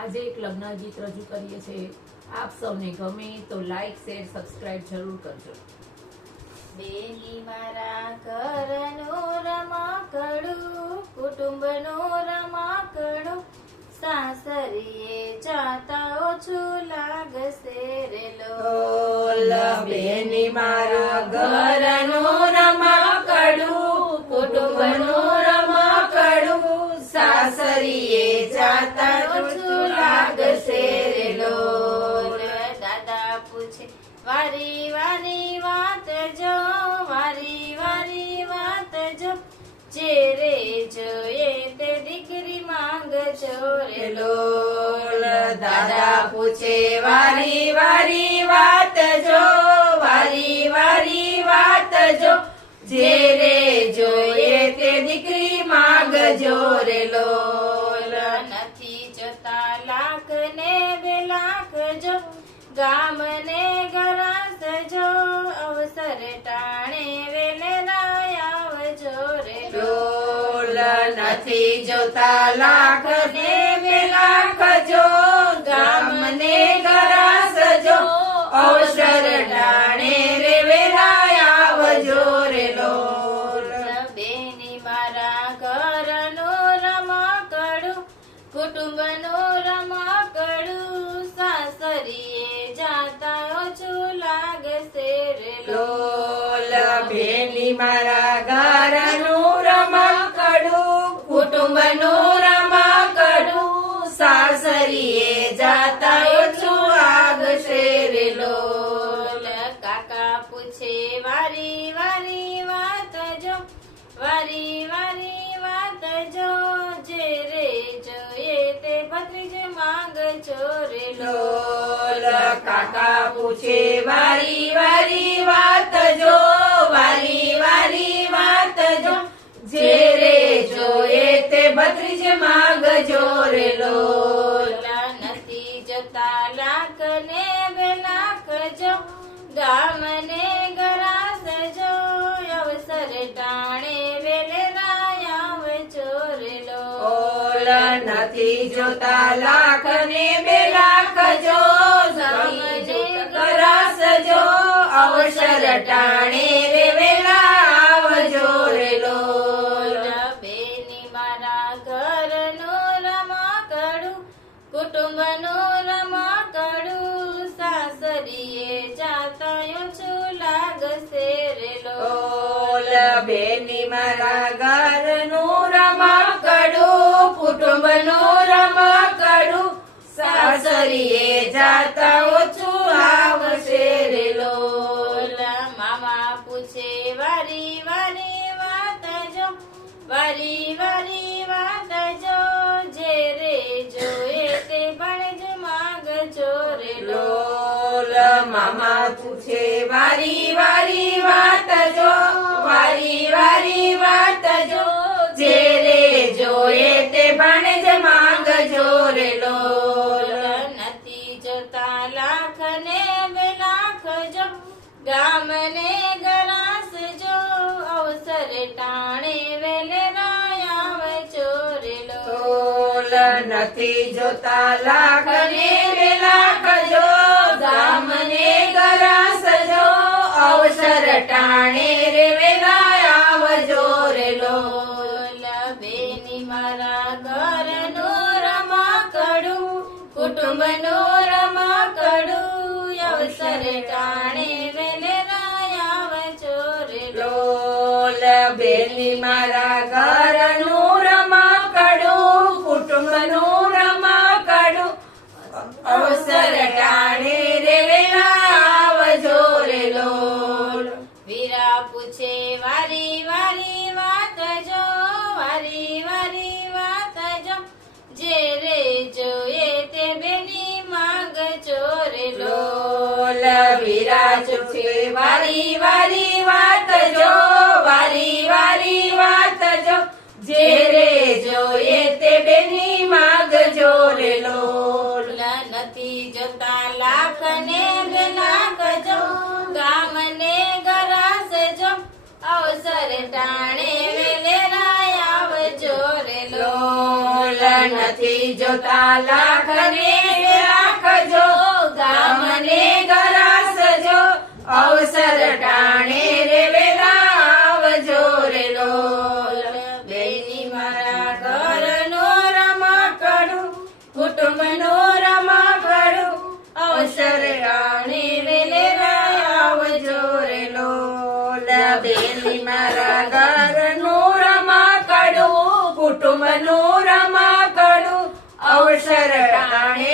આજે એક લગ્ન ગીત રજૂ કરીએ છીએ આપ સૌને ગમે તો લાઈક શેર સબસ્ક્રાઇબ જરૂર કરજો. બેલી મારા ઘરનું રમાકડું કુટુંબનું રમાકડું સાસરીએ જાતા ઓછું લાગશે રે લોલ બેની મારા ઘરનું વારી વારી વાત જો, વારી વારી વાત જો. જે રે જોઈએ તે દીકરી માંગ રે લોલ. દાદા પૂછે, વારી વારી વાત જો, વારી વારી વાત જો. જે રે જોઈએ તે દીકરી માંગ રે લોલ. નથી જોતા લાખ ને બે લાખ જો. ગામને ગરાસ જો અવસર ટાણે વેને આવજો રે. ડોલ નથી જોતા લાખ ને લાખ જો ગામને ગરાસ મારા ઘરનું રમકડું કુટુંબનું રમકડું સાસરીએ જાતા ઓછું આગ લોલ કાકા પૂછે વારી વારી વાત જો વારી વારી વાત જો જે રે જોઈએ તે ભત્રીજ માંગ ચોરેલો. કાકા પૂછે વારી વારી માંગજો નથી જતા લાખ ને બે લાખ જો ગામને ગરાસ જો અવસર ટાણે વેલે રાય ચોરેલો ઓલા નથી જોતા લાખ ને બે લાખ જો ગરાસ કરાસ જો અવસર ટાણે બેની મારા ઘરનું રમકડું કુટુંબનું રમકડું. સાસરીએ જાતા ઓછું આવશે રે લોલ. મામા પૂછે વારી વારી વાત જો વારી વારી વાત જો જે રે જોએ તે ભણજ માંગજો રે લોલ મામા પૂછે વારી વારી વાત જો વારી વારી જો જે રે જોએ તે ભણજ માંગજો રે લોલ. નથી જોતા લાખ ને બે લાખ જો ગામને ગરાસ જો અવસર ટાણે વેલે રાયામ આવજો રે તોલ નથી જોતા લાખ ને બે લાખ જો ગામને ગરાસ જો અવસર ટાણે રે વેલા વીરા પૂછે વારી વારી વાત જો વારી વારી વાત જો જે રે જોઈએ તે બેની માંગ રે લોલ વીરા ચૂપે વારી વારી વાત જો વારી વારી વાત જો જે રે જોઈએ તે બેની માંગ રે લોલ નથી જોતા લાખ ને ટાણે વેલે રાય આવજો રે લોલ નથી જોતા લાખ ને better. Bye. Bye.